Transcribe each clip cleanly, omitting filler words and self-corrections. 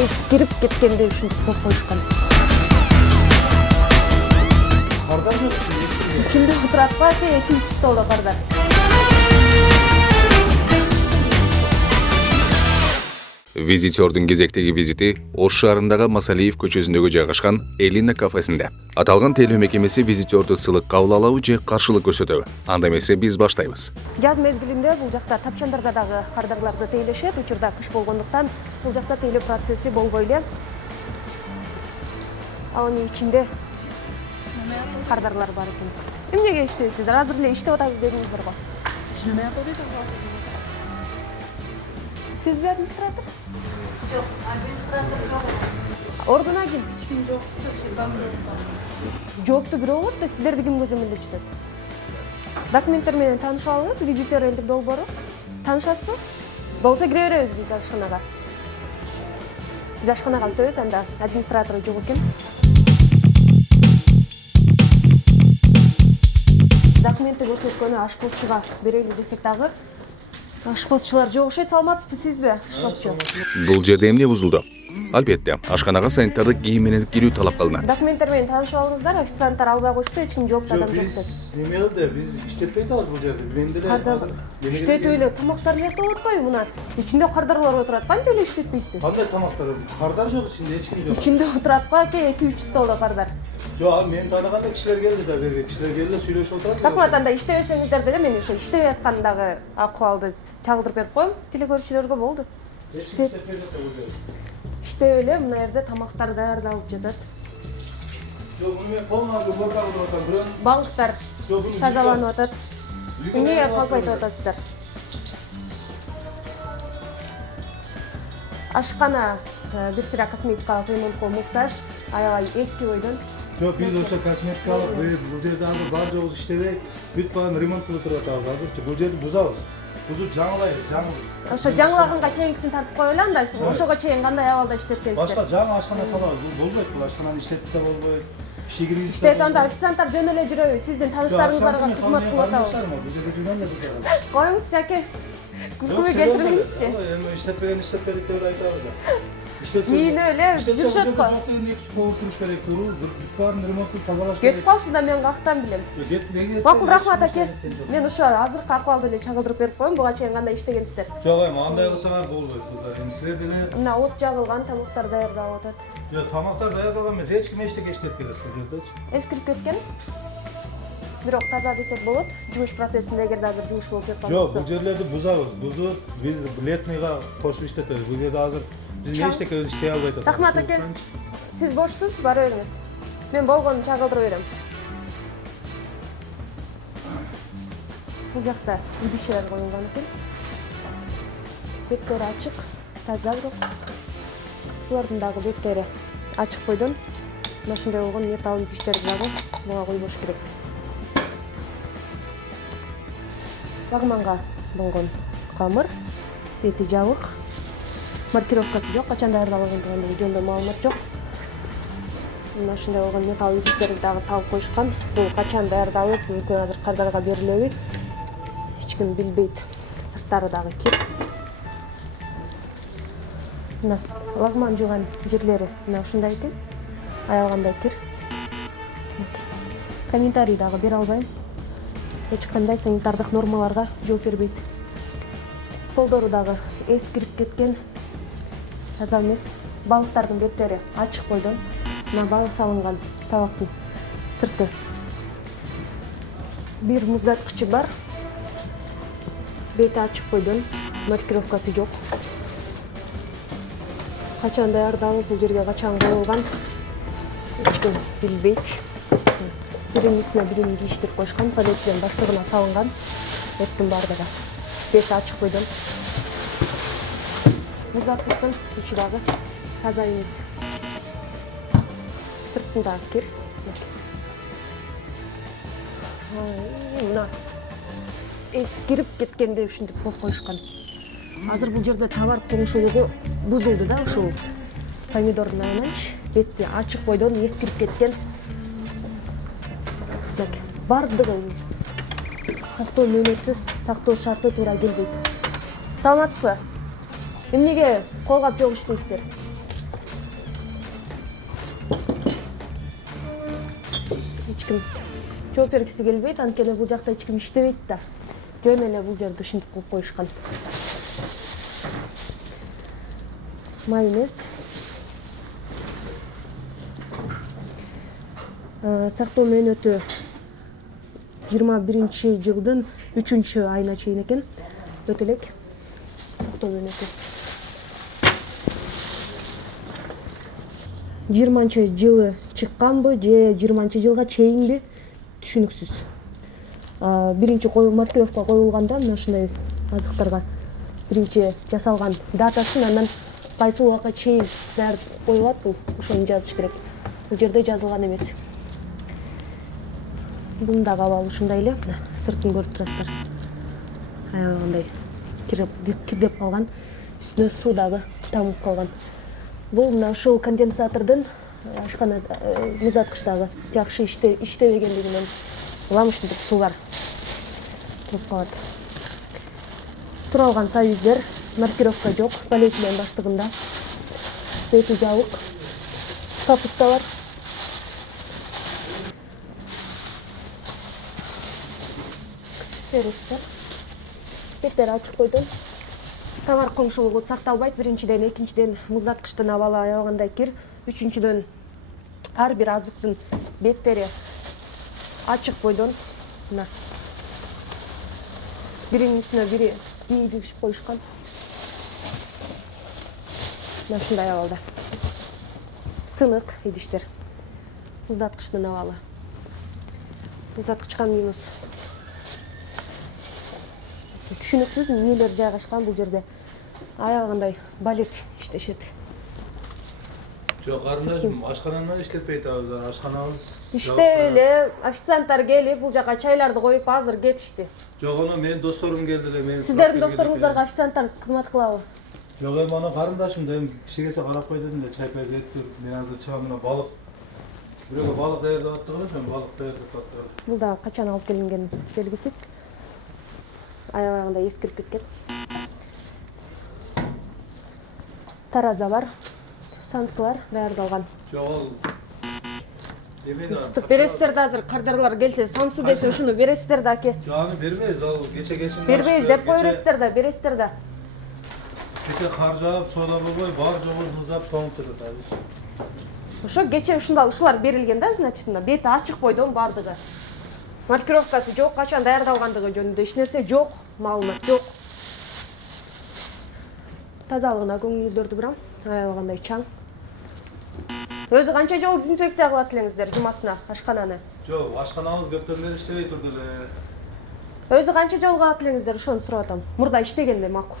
Эскирип кеткенде ушинтип коюп коюшкан. Кардар жок. Кимде отурат ба? 2-3 столдо кардар. Визитердин кезектеги визити Ош шаарындагы Масалиев көчөсүндөгү жайгашкан Элина кафесинде. Аталган тейлөө мекемеси визитерду сылык кабыл алабы же каршылык көрсөтөбү? Анда эмесе биз баштайбыз. Жаз мезгилинде бул жакта тапчандарда дагы кардарларды тейлешет, учурда кыш болгондуктан бул жакта тейлөө процесси болбой эле. Анын ичинде кардарлар бар экен. Эмнеге иштейсиздер? Азыр эле иштеп атабыз дедиңиздер го. Сизби администратор? Жок, администратор жок. Органа ким? Эч ким жок. Жоопту бирөө болот да, сиздерди ким көзөмөлдөчү? Документтер менен таанышып алыңыз, визитер элдик долбоору. Таанышасызбы? Болсо кире беребиз биз ашканага. Биз ашканага өтөбүз, анда администратор жок экен. Документти көрсөткөнү ашпозчуга берели десек дагы, ашпозчулар жок окшойт. Саламатсызбы сизби, ашпозчу? Бул жерде эмне бузулду? Албетте, ашканага санитардык кийим менен кирүү талап кылынат. Документтер менен таанышып алыңыздар, официанттар албай коюшту, эч ким жоопту адам жок деп. Неме кылды? Биз иштетпей атабыз бул жерде. Мен деле Иштетип эле тамактарын жасап атпайбы мына? Ичинде кардарлар отурат. Кантип эле иштетпейсиздер? Кандай тамактар? Кардар жок ичинде, эч ким жок. Ичинде отурат го аке, 2-3 столдо кардар. Жок, мен тааныганда кишилер келди да, берге кишилер келди, сүйлөшүп отурат. Рахмат, анда иштебесеңиздер деле мен ошо иштебей аткандагы акыбалды чагылдырып берип коем. Телекөрүүчүлөргө болду. Эч ким иштетпей жатат бул жерде. Иштеп эле мына жерде тамактар даярдалып жатат. Жок, муну мен колумда уборка кылып атам, бирок Балыктар тазаланып атат. Эмнеге калп айтып атасыздар? Ашкана бир сыра косметикалык ремонтко муктаж, аябай эски бойдон. Жок, биз ошо косметикалык, бул жерде азыр бар жогу иштебей, бүт баарын ремонт кылып туруп атабыз азырчы. Бул жерди бузабыз. Бузуп жаңылайбыз, жаңыл. Ошо жаңылаганга чейинкисин тартып коелу анда. Ошого чейин кандай абалда иштептеңиздер? Башка жаңы ашкана салабыз. Бул болбойт, бул ашкананы иштетип да болбойт. Киши киргизип İşte anda официанттар жөн эле жүрөбү. Сиздин тааныштарыңыздарга кызмат кылып атабыз. Бул жерде жүргөн эле. Коюңузчу аке. Күлкүмө келтирмеңизчи. Эми иштетпеген иштетпедик деп айтабыз да. Мийине эле жүрүшөт го. Жок деген 2-3 кол туруш керек. Бүт баарын ремонттуп тазалаш керек. Кетип калсын да мен кактан билем. Макул, рахмат аке. Мен ошо азыркы акыбалды эле чагылдырып берип коем. Буга чейин кандай иштегенсиздер? Жок, эми андай кылсаңар болбойт бул. Эми силер деле Мына от жагылган, тамактар даярдалып атат. Жок, тамактар даярдалган эмес. Эч ким эчтеке иштетпейт бул жердечи. Эскирип кеткен. Бирок таза десек болот. Жумуш процессинде эгерде азыр жумуш болуп жаткан Жок, болсо. бул жерлерди бузабыз. Бузуп, биз летныйга кошуп иштетебиз. Бул жерде азыр биз эчтеке иштей албай атабыз. Рахмат аке. Сиз бошсуз, бара бериңиз. Мен болгонун чагылдырып берем. Бул жакта идишелер коюлган экен. Беттери ачык, таза бирок. Булардын дагы беттери ачык бойдон. Мына ушундай болгон металл идиштерди дагы буга койбош керек. Лагманга болгон камыр, бети жабык. Маркировкасы жок, качан даярдалгандыгы жөнүндө маалымат жок. Мына ушундай болгон металл идиштерди дагы салып коюшкан. Бул качан даярдалып, мүмкүн азыр кардарга берилеби? Эч ким билбейт. Сырттары дагы кир. Мына лагман жууган жерлери мына ушундай экен. Аялгандай кир. Комментарий дагы бере албайм. Эч кандай санитардык нормаларга жооп бербейт. Полдору дагы эскирип кеткен. Таза эмес. Балыктардын беттери ачык бойдон. Мына балы салынган табактын сырты. Бир муздаткычы бар. Бети ачык бойдон. Маркировкасы жок. Качан даярдалып, бул жерге качан коюлган? Эч ким билбейт. Биринин үстүнө бирин кийиштирип коюшкан, полиэтилен баштыгына салынган. Эттин бардыгы бети ачык бойдон. Муздаткычтын ичи дагы таза эмес. Сыртын дагы кир. Мына эскирип кеткенде ушинтип коюп коюшкан. Азыр бул жерде товар коңшулугу бузулду да, ушул помидордун айынан бети ачык бойдон эскирип кеткен. Бардыгы сактоо мөөнөтү, сактоо шарты туура келбейт. Саламатсызбы? Эмнеге колгап жок иштейсиздер? ким жооп бергиси келбейт, анткени бул жакта эч ким иштебейт да. Жөн эле бул жерди ушинтип кылып коюшкан. Майонез. Сактоо мөөнөтү 21-жылдын 3-айына чейин экен. Өтө элек сактоо мөөнөтү. 20-жылы чыкканбы же 20-жылга чейинби түшүнүксүз. Биринчи маркировка коюлганда мына ушундай азыктарга биринчи жасалган датасын, андан кайсы убакка чейин даярдык коюлат, бул ошону жазыш керек. Бул жерде жазылган эмес. Бунун дагы абалы ушундай эле. Мына сыртын көрүп турасыздар. Аябагандай кирдеп калган, үстүнө суу дагы тамып калган. Бул мына ушул конденсатордун ашкана муздаткычтагы жакшы иштебегендигинен улам ушинтип суулар туруп калат. Туралган союздер, маркировка жок, полиэтилен баштыгында. Бети жабык, капуста бар. Бериштер. Беттери ачык койдум. Товар коңшулугу сакталбайт. Биринчиден, экинчиден муздаткычтын абалы аябагандай кир. Үчүнчүдөн ар бир азыктын беттери ачык бойдон. Мына. Биринин үстүнө бири ийгизип коюшкан. Мына ушундай абалда. Сынык идиштер. Муздаткычтын абалы. Муздаткычка минус. Түшүнүксүз эмнелер жайгашкан бул жерде. Аябагандай балет иштешет. Жок, карындашым, ашкананы иштетпейт абыздар. Ашканабыз иштеп эле, официанттар келип, бул жака чайларды коюп, азыр кетишти. жок, ону менин досторум келди эле, мен. Сиздердин досторуңуздарга официанттар кызмат кылабы? Жок, эми аны карындашым да, эми кичигече карап кой дедим да, чайпай бериптир. Мен азыр чыгам, мына балык. Бирөөгө балык даярдап аттыгы, ошо балык даярдап аттыгы. Бул да качан алып келинген белгисиз. Аябагандай эскирип кеткен. Тараза бар. Самсылар даярдалган. Жок, ал Ыстык бересиздер да, азыр кардарлар келсе, самсы десе ушуну бересиздер да аке. Жок, аны бербейбиз, ал кече Бербейбиз деп коюрсуздар да, бересиздер да. Кече кар жаап, соода болбой, бар жогун музап тоңуп турат азыр. Ошо кече ушулар берилген да, значитында бети ачык бойдон бардыгы. Маркировкасы жок, качан даярдалгандыгы жөнүндө эч нерсе жок, маалымат жок. Тазалыгына көңүлүңүздөрдү бурам. Аябагандай чаң. Өзү канча жолу дезинфекция кылат элеңиздер жумасына ашкананы? Жок, ашканабыз көптөн бери иштебей турду эле. Өзү канча жолу кылат элеңиздер, ошону сурап атам. Мурда иштеген эле макул.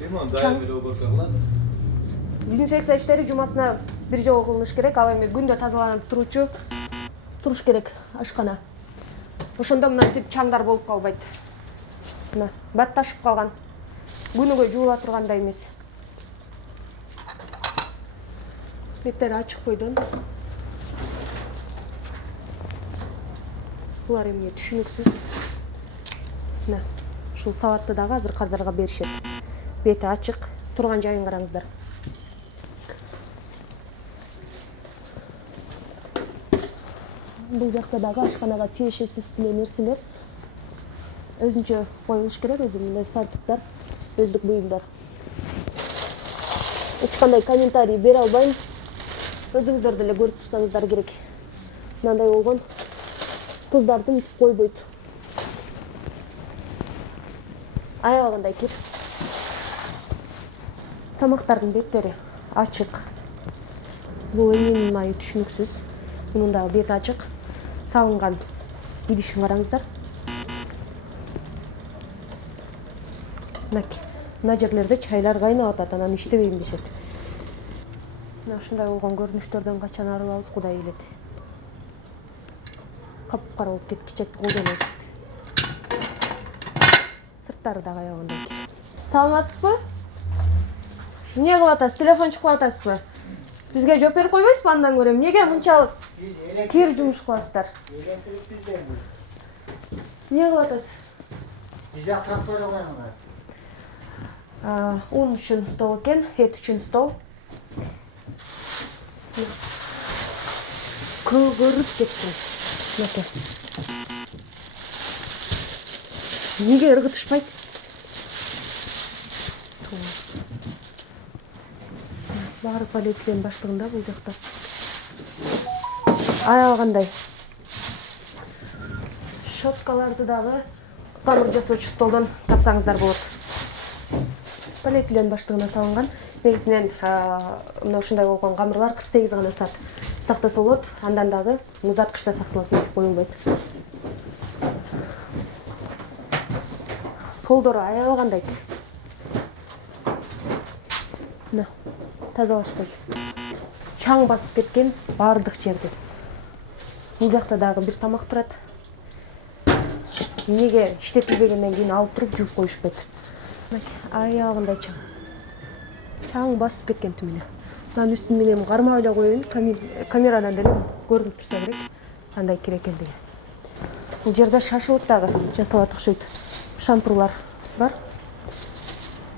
Эми дайым эле убакыт кылат. Дезинфекция иштери жумасына бир жолу кылыныш керек, ал эми күндө тазаланып туруш керек ашкана. Ошондо мынтип чаңдар болуп калбайт. Мына батташып калган. Күнүгө жуула тургандай эмес. Беттери ачык бойдон. Булар эмне түшүнүксүз. Мына ушул сабатты дагы азыр кардарга беришет. Бети ачык, турган жайын караңыздар. Бул жакта дагы ашканага тиешеси эле нерселер өзүнчө коюлуш керек, өзү мындай фартуктар, өздүк буюмдар. Эч кандай комментарий бере албайм. Өзүңүздөр деле көрүп турсаңыздар керек. Мындай болгон туздарды мынтип койбойт. Аябагандай кир. Тамактардын беттери ачык. Бул эмненин майы түшүнүксүз. Мунун дагы бети ачык. Салынган идишин караңыздар. Мына жерлерде чайлар кайнап атат, анан иштебейм дешет. Мына ушундай болгон көрүнүштөрдөн качан арылабыз, Кудай билет. Кап-кара болуп кеткичек колдонобуз. Сырттары дагы аябагандай. Саламатсызбы? Эмне кылып атасыз? Телефончу кылып атасызбы? Бизге жооп берип койбойсузбу андан көрө? Эмнеге мынчалык кир жумуш кыласыздар? Эмне кылып атасыз? Биze tatları var mı? Un үчүн стол экен, эт үчүн стол. Көрүп кеттим. Мынакей. Неге ыргытышпайт? Баары полиэтилен баштыгында бул жакта. Аял кандай? Щеткаларды дагы камыр жасоочу столдон тапсаңыздар болот. Полиэтилен баштыгына салынган. Негизинен мына ушундай болгон камырлар 48 гана саат сактаса болот. Андан дагы музаткычта сакталат, коюлбайт. Полдору аял кандай? Мына тазалашпайт. Чаң басып кеткен баардык жерде. Бул жакта дагы бир тамак турат. Неге иштетилбегенден кийин алып туруп жууп коюшпайт. Аягындай чаң. Чаң басып кеткен түмүнө. Мен үстүн менен кармап эле коеюн, камерадан деле көрүнүп турса керек кандай кир экендиги. Бул жерде шашылык дагы жасалат окшойт. Шампурлар бар.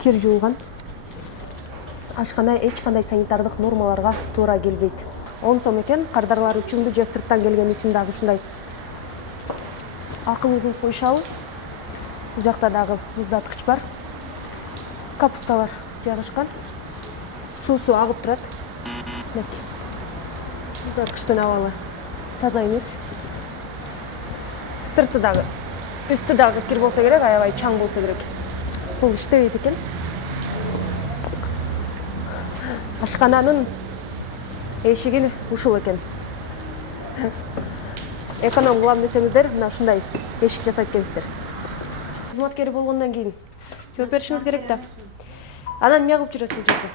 Кир жуулган. Ашкана эч кандай санитардык нормаларга туура келбейт. 10 сом экен, кардарлар үчүнбү же сырттан келген үчүн дагы ушундай акыл угуп коюшабы. Бул жакта дагы муздаткыч бар. Капусталар жагышкан. Суусу агып турат. Муздаткычтын абалы таза эмес. Сырты дагы, үстү дагы кир болсо керек, аябай чаң болсо керек. Бул иштебейт экен. Ашкананын эшиги ушул экен. Эконом кылам десеңиздер, мына ушундай эшик жасайт экенсиздер. Кызматкери болгондон кийин жооп беришиңиз керек да. Анан эмне кылып жүрөсүз бул жерде?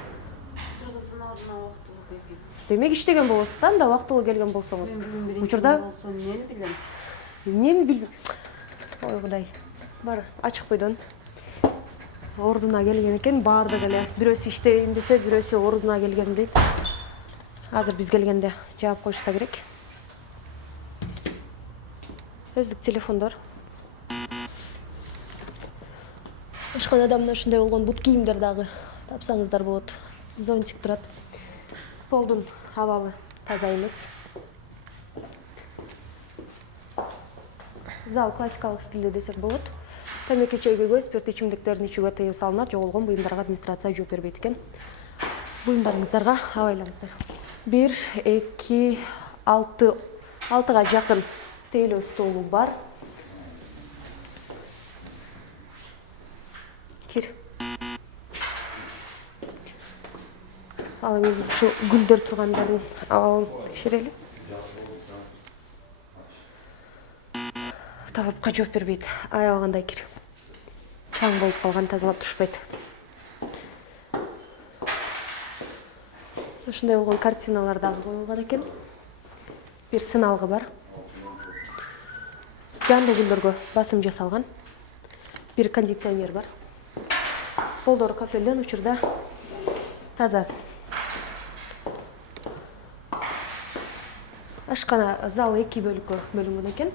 Кыргыздын ордуна убактылуу келген. Демек иштеген болосуз да, анда убактылуу келген болсоңуз. Учурда Мен билем. эмнени билбейм. Ой Кудай. Бар, ачык бойдон ордуна келген экен, баардыгы эле. Бирөөсү иштейин десе, бирөөсү ордуна келген дейт. Азыр биз келгенде жаап коюшса керек. Өздүк телефондор. Ашканада мына ушундай болгон бут кийимдер дагы тапсаңыздар болот. Зонтик турат. Полдун абалы таза эмес. Зал классикалык стилде десек болот. Темеки чөгүүгө, спирт ичимдиктерин ичүүгө тыюу салынат, жоголгон буюмдарга администрация жооп бербейт экен. Буюмдарыңыздарга абайлаңыздар. 1, 2, 6га жакын тейлөө столу бар. Кир. Ал эми ушу гүлдөр тургандарын абалын текшерели. Талапка жооп бербейт. Аябай кандай кир. Чаң болуп калган, тазалап турушпайт. Ушундай болгон картиналар дагы коюлган экен. Бир сыналгы бар. Жандуу гүлдөргө басым жасалган. Бир кондиционер бар. Полдор кафелден учурда таза. Ашкана зал 2 бөлүккө бөлүнгөн экен.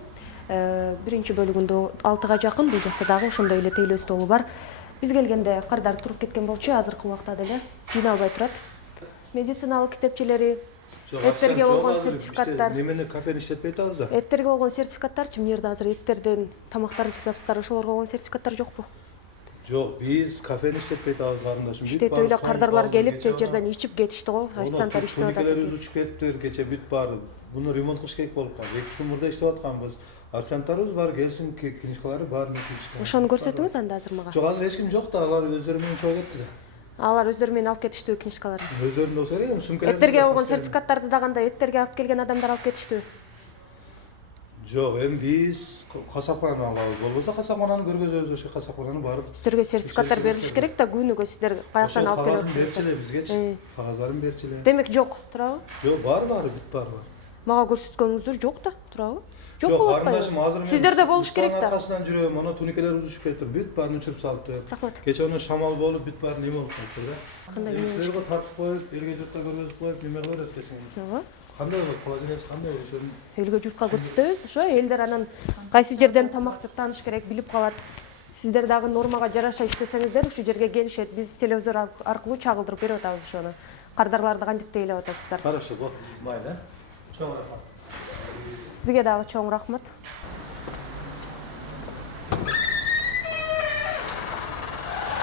Биринчи бөлүгүндө 6га жакын, бул жакта дагы ошондой эле тейлөө столу бар. Биз келгенде кардар туруп кеткен болчу, азыркы убакта деле жыйналбай турат. Медициналык китепчелери, эттерге болгон сертификаттар. Немени кафени иштетпей атабыз да? Эттерге болгон сертификаттарчы, мына жерде азыр эттерден тамактар жасапсыздар, ошолорго болгон сертификаттар жокпу? Жок, биз кафени иштетпей атабыз карындашым. Иштетип эле кардарлар келип, тет жерден ичип кетишти го, официанттар иштеп атат. Туникелерибиз учуп кетиптир, кече бүт баары. Буну ремонт кылыш керек болуп калды. 2 күн мурда иштеп атканбыз. Официанттарыбыз бар, келсин, книжкалары баарын окуйт. Ошону көрсөтүңүз анда азыр мага. Жок, азыр эч ким жок да, алар өздөрү менен чыгып кетти да. Алар өздөрү менен алып кетиштүү книжкаларды. Өздөрүнүн болсо керек, сумкалар. Эттерге болгон сертификаттарды да кандай эттерге алып келген адамдар алып кетиштүү? Жок, эми биз касапкананы алабыз. Болбосо касапкананы көргөзөбүз, ошо касапкананы барып. Сиздерге сертификаттар берилиш керек да, күнүгө сиздер каяктан алып келип берчи атасыздар? эле бизгечи. Кагаздарын берчи эле. Демек жок, туурабы? Жок, бар, бүт бар. Мага көрсөткөнүңүздөр жок да, туурабы? Жок Жок, болуп карындашым, азыр атпайбы? мен Сиздерде болуш керек да. Аркасынан жүрөм, ана туникелер учуп кетиптир, бүт баарын учуруп салыптыр. Рахмат. Кече оны шамал болуп, бүт баарын эме болуп калыптыр да. Кандай Силерге тартып коюп, элге журтта көргөзүп коюп, неме кылып берет десең. Ага. Кандай болот? Холодильник кандай болот? Элге журтка көрсөтөбүз, ошо элдер анан кайсы жерден тамакты тааныш керек, билип калат. Сиздер дагы нормага жараша иштесеңиздер, ушул жерге келишет. Биз телевизор аркылуу чагылдырып берип атабыз ошону. Кардарларды кантип тейлеп атасыздар? Хорошо, вот, майда. Чоң рахмат. Сизге дагы чоң рахмат.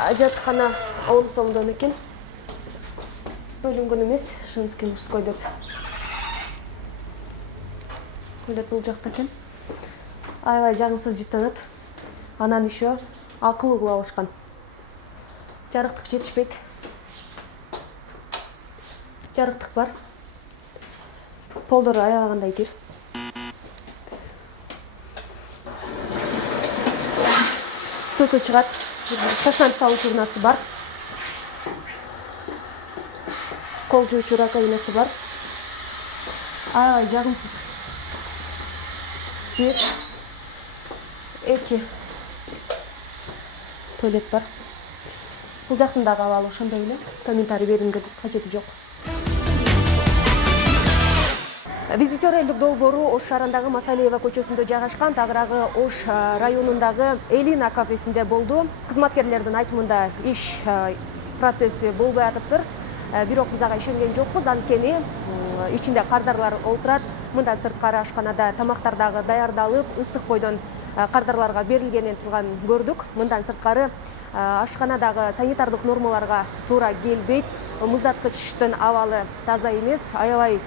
Ажаткана оң соңдон экен. Бөлүнгөн эмес, женский мужской деп. Көлөт бул жакта экен. Аябай жагымсыз жыттанат. Анан еще акыл угула алышкан. Жарыктык жетишпейт. Жарыктык бар. Полдору аягандай кир. Сусу чыгат. Таштан салуу урнасы бар. Кол жуучу раковинасы бар. Аябай жагымсыз. 1, 2 туалет бар. Бул жактын дагы абалы ошондой эле. Комментарий берүүнүн кажети жок. Визитер элдик долбоору Ош шаарындагы Масалиева көчөсүндө жайгашкан, тагыраагы Ош районундагы Элина кафесинде болду. Кызматкерлердин айтымында иш процесси болбой атыптыр. Бирок биз ага ишенген жокпуз, анткени ичинде кардарлар олтурат. Мындан сырткары ашканада тамактар дагы даярдалып, ысык бойдон кардарларга берилгенин турган көрдүк. Мындан сырткары ашканадагы санитардык нормаларга туура келбейт. Муздаткычтын абалы таза эмес, аябай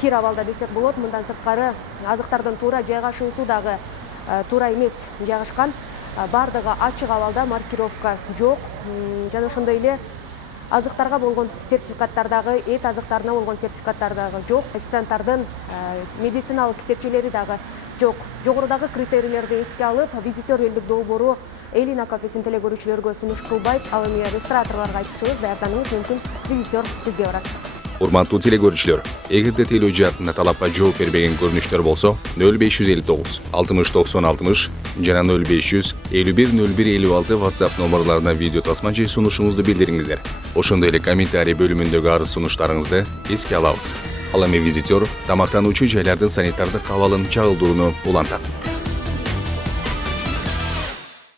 кир абалда десек болот. Мындан сырткары азыктардын туура жайгашуусу дагы туура эмес жайгашкан. Бардыгы ачык абалда, маркировка жок. Жана ошондой эле азыктарга болгон сертификаттар дагы, эт азыктарына болгон сертификаттар дагы жок. Официанттардын медициналык китепчелери дагы жок. Жогорудагы критерийлерди эске алып, визитер элдик долбоору Элина кафесин телекөрүүчүлөргө сунуш кылбайт. Ал эми рестораторлорго айтышыбыз, даярданыңыз, мүмкүн визитер сизге барат. Урматтуу телекөрүүчүлөр, эгерде телөө жаатында талапка жооп бербеген көрүнүштөр болсо, 0559 60 90 60 жана 0500 51 01 56 WhatsApp номерларына видео тасма же сунушуңузду билдириңиздер. Ошондой эле комментарий бөлүмүндөгү арыз сунуштарыңызды эске алабыз. Ал эми визитер тамактануучу жайлардын санитардык абалын чагылдырууну улантат.